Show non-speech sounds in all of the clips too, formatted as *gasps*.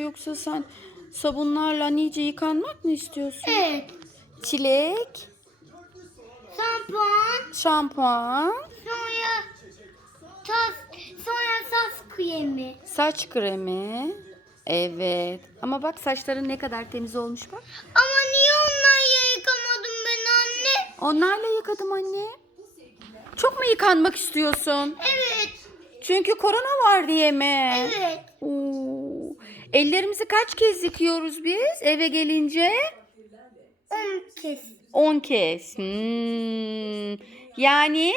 Yoksa sen sabunlarla nice yıkanmak mı istiyorsun? Evet. Çilek, Şampuan, şampuan, sonra tas, sonra saç kremi. saç kremi. Evet. Ama bak saçların ne kadar temiz olmuş bak. Ama niye onları yıkamadım ben anne? Onlarla yıkadım anne. Çok mu yıkanmak istiyorsun? Evet. Çünkü korona var diye mi? Evet. Oo. Ellerimizi kaç kez yıkıyoruz biz eve gelince? 10 kez. 10 kez. Hmm. Yani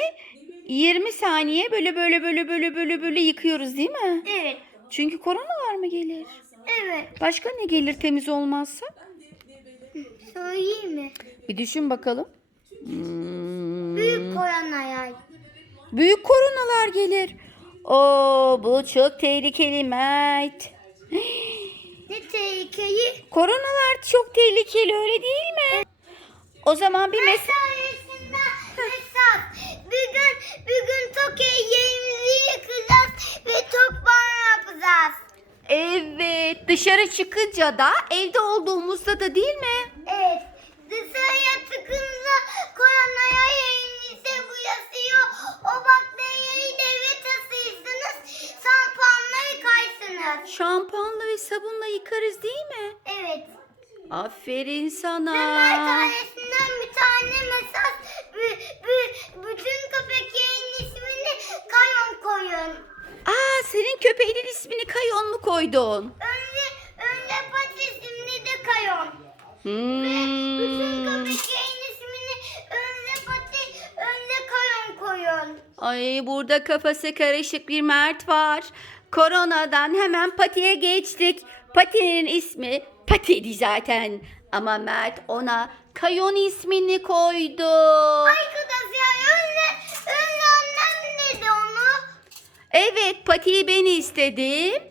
20 saniye böyle böyle böyle böyle böyle böyle yıkıyoruz değil mi? Evet. Çünkü koronalar mı gelir? Evet. Başka ne gelir temiz olmazsa? Söyleyeyim mi? Bir düşün bakalım. Hmm. Büyük koronaya. Büyük koronalar gelir. Oo bu çok tehlikeli Mert. Ne tehlikeli? Koronalar çok tehlikeli öyle değil mi? O zaman bir mesaj... Sayesinde mesaj. Bugün, bugün Tokyo yerimizi yıkacağız ve top bana yapacağız. Evet dışarı çıkınca da evde olduğumuzda da değil mi? Evet. Dışarıya çıkınca koronaya yerinize bulaşıyor. O bakteriyi de eve taşırsınız. Şampuanla yıkarsınız. Şampuanla ve sabunla yıkarız değil mi? Evet. Aferin sana. Ömer tanesinden bir tane mesaj. Bü, bü, bütün köpeklerin ismini kayon koyun. Aa senin köpeğinin ismini Kayon mu koydun? Önce, önce pat ismini de kayon. Bütün Hmm. köpeklerin ismini önce pati, önce kayon koyun. Ay burada kafası karışık bir Mert var. Koronadan hemen Pati'ye geçtik. Pati'nin ismi Pati'di zaten. Ama Mert ona Kayon ismini koydu. Arkadaşlar önce, önce annem dedi onu. Evet Pati'yi ben istedim.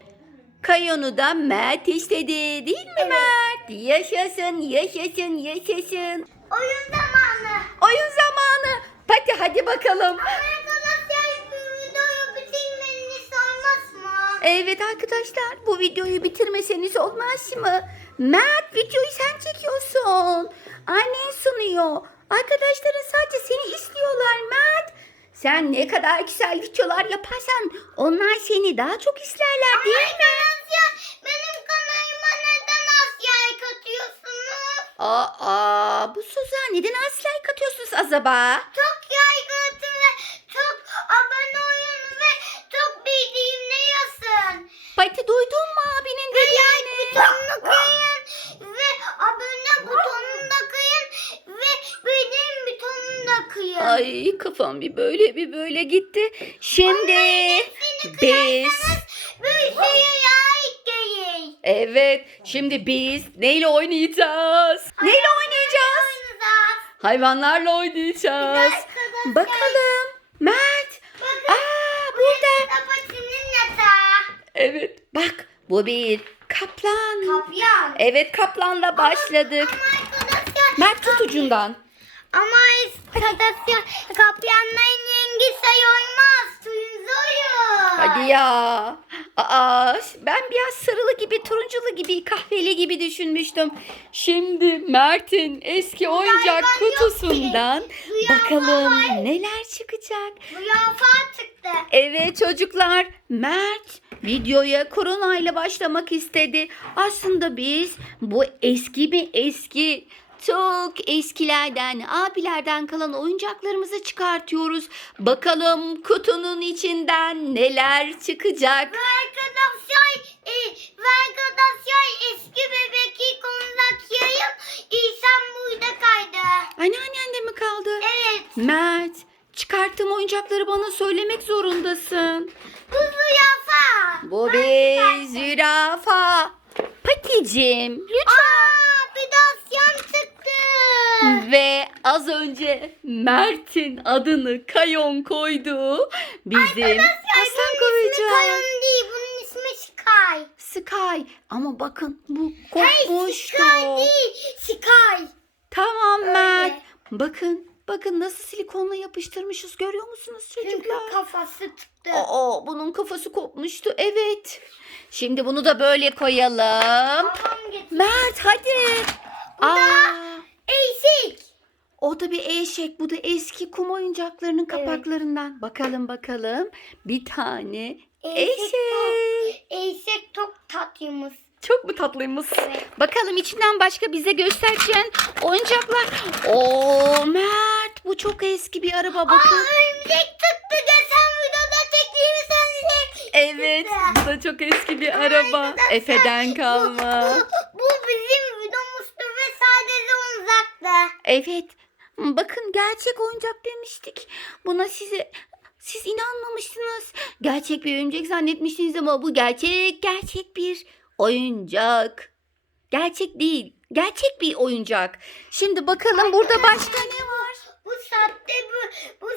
Kayon'u da Mert istedi. Değil mi Mert? Yaşasın, yaşasın, yaşasın. Oyun zamanı. Oyun zamanı. Pati hadi bakalım. Arkadaşlar Evet arkadaşlar bu videoyu bitirmeseniz olmaz mı? Mert videoyu sen çekiyorsun. Annen sunuyor. Arkadaşların sadece seni istiyorlar Mert. Sen ne kadar güzel videolar yaparsan onlar seni daha çok isterler değil mi? Arkadaşlar benim kanalıma neden Asya katıyorsunuz? Aa, bu Suzan neden asla katıyorsunuz acaba? Çok yaygın ve çok abone olun ve çok bildiğimde yazın. Pati duydun mu abinin Ve like dediğini? butonunu kıyın ve abone butonunu da kıyın ve bildirim butonunu da kıyın. Kafam bir böyle bir böyle gitti. Şimdi biz evet şimdi biz neyle oynayacağız? Neyle oynayacağız? Hayvanlarla oynayacağız. Bakalım. Mert. Aa burada. Evet bak bu bir kaplan. Kapyan. Evet kaplanla başladık. Mert tut ucundan. Ama arkadaşlar kapyanların yengi sayılmaz. Suyun soyun. Hadi ya. Aa, ben biraz sarılı gibi, turunculu gibi, kahveli gibi düşünmüştüm. Şimdi Mert'in eski oyuncak yok kutusundan bakalım neler çıkacak. Bu yafa çıktı. Evet çocuklar, Mert videoya korona ile başlamak istedi. Aslında biz bu eski mi eski çok eskilerden, abilerden kalan oyuncaklarımızı çıkartıyoruz. Bakalım kutunun içinden neler çıkacak. Arkadaşlar, e, arkadaşlar eski bebeki konudak yayım İhsan burada kaydı. Anneannen mi kaldı? Evet. Mert, çıkarttığım oyuncakları bana söylemek zorundasın. Bu zürafa. Bu bir zürafa. Paticim, lütfen. Aa, bir de Asyan çıktı. Ve az önce Mert'in adını Kayon koydu. Bizim aslan koyacağız. Kayon değil, bunun ismi Sky. Sky. Ama bakın bu Hey kopmuştu. Sky değil, Sky. Tamam. Mert. Bakın bakın nasıl silikonla yapıştırmışız görüyor musunuz Çünkü çocuklar? kafası çıktı. Aa, bunun kafası kopmuştu. Evet. Şimdi bunu da böyle koyalım. Getir. Mert hadi. Aa, Eşik. o da bir eşek. Bu da eski kum oyuncaklarının kapaklarından. Bakalım bakalım. Bir tane eşek. Eşek çok tatlıymış. Çok mu tatlıymış? Evet. Bakalım içinden başka bize göstereceğin oyuncaklar. Oo Mert bu çok eski bir araba Aa bakın. örümcek çıktı. Geçen videoda çektiğimiz Evet bu da çok eski bir araba. Efeden kalma. *laughs* Evet. Bakın gerçek oyuncak demiştik. Buna size siz inanmamıştınız. Gerçek bir oyuncak zannetmiştiniz ama bu gerçek gerçek bir oyuncak. Gerçek değil. Gerçek bir oyuncak. Şimdi bakalım burada başka ne var? Saatte bu bu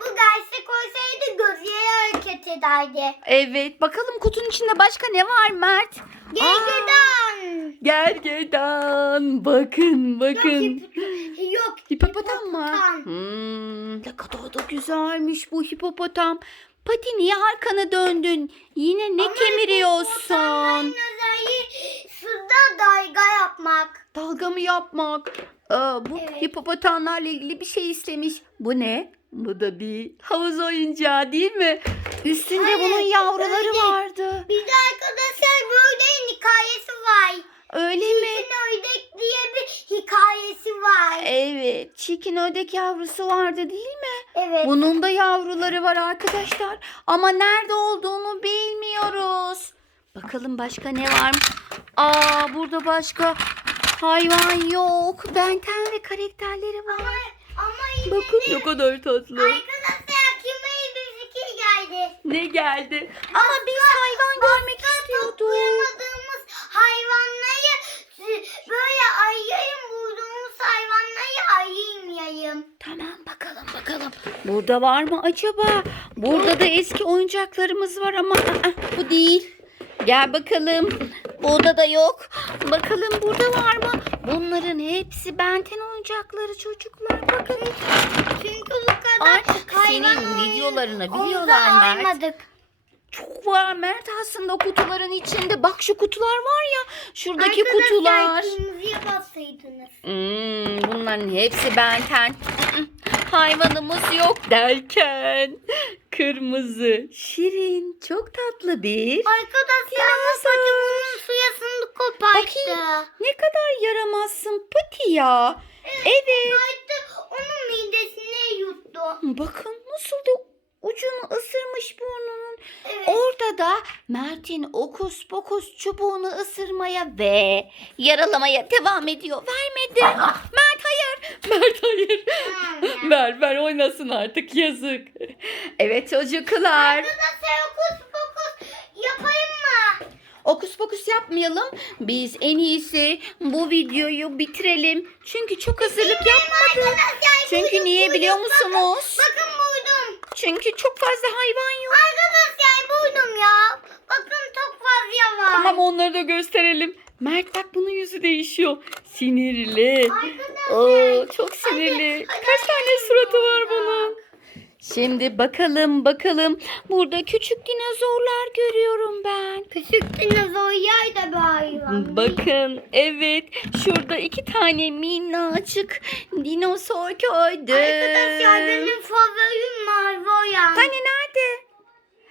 bu gerçek olsaydı gözleri hareket ederdi. Evet. Bakalım kutunun içinde başka ne var Mert? Gergedan. Gergedan. Bakın bakın. Yok, yok. Hipopotam mı? hipopotam. Hmm, ne kadar da güzelmiş bu hipopotam. Pati niye arkana döndün? Yine ne Ama kemiriyorsun? hipopotamların özelliği suda dalga yapmak. Dalga mı yapmak? Aa, bu Evet. hipopotamlarla ilgili bir şey istemiş. Bu ne? Bu da bir havuz oyuncağı değil mi? Üstünde Hayır, bunun yavruları öyle vardı. Bir de arkadaşlar böyle hikayesi var. Öyle mi? Çirkin ördek diye bir hikayesi var. Evet. Çirkin ördek yavrusu vardı değil mi? Evet. Bunun da yavruları var arkadaşlar. Ama nerede olduğunu bilmiyoruz. Bakalım başka ne var mı? Aa burada başka hayvan yok. Benten ve karakterleri var. ama yine Bakın ne kadar tatlı. arkadaşlar iyi bir fikir geldi. Ne geldi? Ama biz hayvan görmek istiyorduk. Toplayamadığımız hayvanları böyle ayırayım. Bulduğumuz hayvanları ayırmayayım. Tamam bakalım bakalım. Burada var mı acaba? Burada da eski oyuncaklarımız var ama aa, bu değil. Gel bakalım. Burada da yok. Bakalım burada var mı? Bunların hepsi benten oyuncakları çocuklar. Bakın. Çünkü bu kadar Artık senin videolarını biliyorlar Mert. aymadık. Çok var Mert aslında kutuların içinde. Bak şu kutular var ya. Şuradaki Arkadaşlar, kutular. kırmızıya bassaydınız. Hmm, bunların hepsi benten. *laughs* Hayvanımız yok derken. Kırmızı, şirin, çok tatlı bir. Arkadaşlar ama saçımın koparttı. Bakayım. Ne kadar yaramazsın Pati ya. Evet. Koparttı. Onun midesine yuttu. Bakın nasıl da ucunu ısırmış burnunun. Evet. Orada da Mert'in okus pokus çubuğunu ısırmaya ve yaralamaya devam ediyor. Vermedi. Mert hayır. Mert hayır. Hmm. ver ver oynasın artık yazık. Evet çocuklar. Arkadaşlar okus pokus yapayım? Okus pokus yapmayalım. Biz en iyisi bu videoyu bitirelim. Çünkü çok hazırlık yapmadık. Çünkü niye biliyor musunuz? bakın buldum. Çünkü çok fazla hayvan yok. Arkadaşlar buldum ya. Bakın çok fazla var. Tamam onları da gösterelim. Mert bak bunun yüzü değişiyor. Sinirli. Arkadaşlar. Oo, çok sinirli. Kaç tane suratı var bunu. bunun? Şimdi bakalım bakalım. Burada küçük dinozorlar görüyorum ben. Küçük dinozorlar da bir hayvan. Bakın evet şurada iki tane minnacık dinozor gördüm. Arkadaşlar benim favorim Marvoyan. Hani nerede?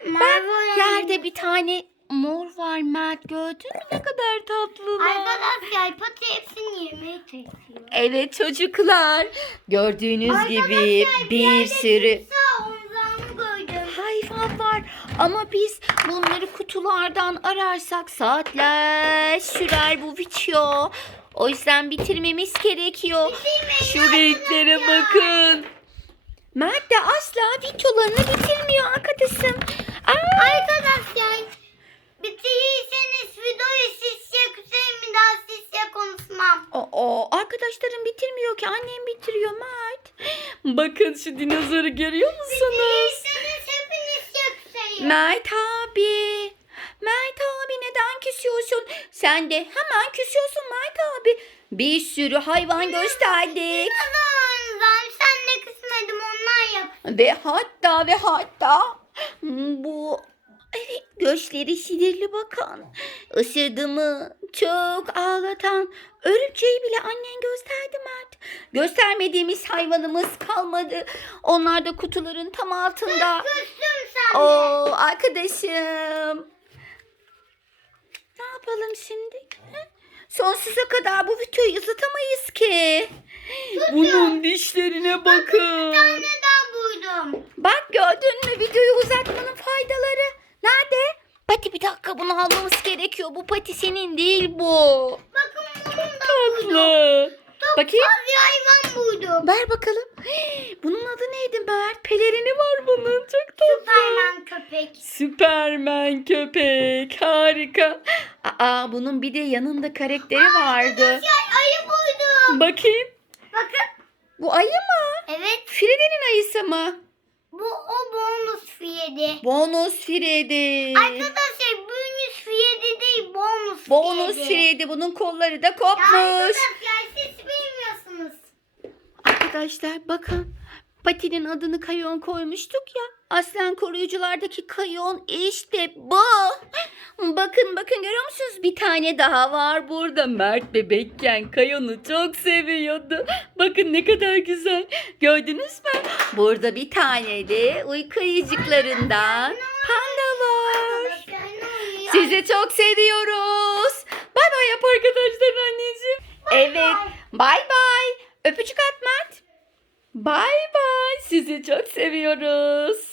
Bak Marvoyan. yerde bir tane mor var Mert gördün mü ne kadar tatlılar. Arkadaşlar pati hepsini yemeye çalışıyor. Evet çocuklar gördüğünüz gibi Arkadaşlar, bir yerde sürü ama biz bunları kutulardan ararsak saatler sürer bu video. O yüzden bitirmemiz gerekiyor. Şu renklere bakın. Mert de asla videolarını bitirmiyor arkadaşım. Aa, Arkadaşlar bitirirseniz videoyu sizce güzel mi daha sizce konuşmam. Aa, arkadaşlarım bitirmiyor ki annem bitiriyor Mert. *gasps* Bakın şu dinozoru görüyor musunuz? Mert abi. Mert abi neden küsüyorsun? Sen de hemen küsüyorsun Mert abi. Bir sürü hayvan gösterdik. Kazandım. Sen de kısmedim onlar yap. Ve hatta ve hatta bu göçleri sinirli bakan, ısırdı mı çok ağlatan, örümceği bile annen gösterdi Mert. Göstermediğimiz hayvanımız kalmadı. Onlar da kutuların tam altında. Küstüm. Oo arkadaşım. Ne yapalım şimdi? Sonsuza kadar bu videoyu uzatamayız ki. Bunun dişlerine bakın. Neden buydum? Bak gördün mü videoyu uzatmanın faydaları. Nerede? Pati bir dakika bunu almamız gerekiyor. Bu pati senin değil bu. Bakın bunun da. Tatlı. Bakayım. Mavi hayvan buydum. Ver bakalım. Bunun adı neydi Mert? Pelerini var bunun. Çok tatlı. Süpermen köpek. Süpermen köpek. Harika. Aa bunun bir de yanında karakteri vardı. Ay ayı buydum. Bakayım. Bakın. Bu ayı mı? Evet. Freddy'nin ayısı mı? Bu o bonus fiyedi. Bonus Freddy. Arkadaşlar bonus fiyedi değil bonus Bonus fiyedi. Freddy. Bunun kolları da Ya kopmuş. arkadaşlar siz bilmiyorsunuz. Arkadaşlar bakın. Pati'nin adını Kayon koymuştuk ya. Aslen koruyuculardaki Kayon işte bu. Bakın bakın görüyor musunuz? Bir tane daha var burada. Mert bebekken Kayon'u çok seviyordu. Bakın ne kadar güzel. Gördünüz mü? Burada bir tane de uyku ayıcıklarından panda var. Sizi çok seviyoruz. Bay bay yap arkadaşlar anneciğim. Evet. Bay bay. Öpücük at Mert. Bay bay. Sizi çok seviyoruz.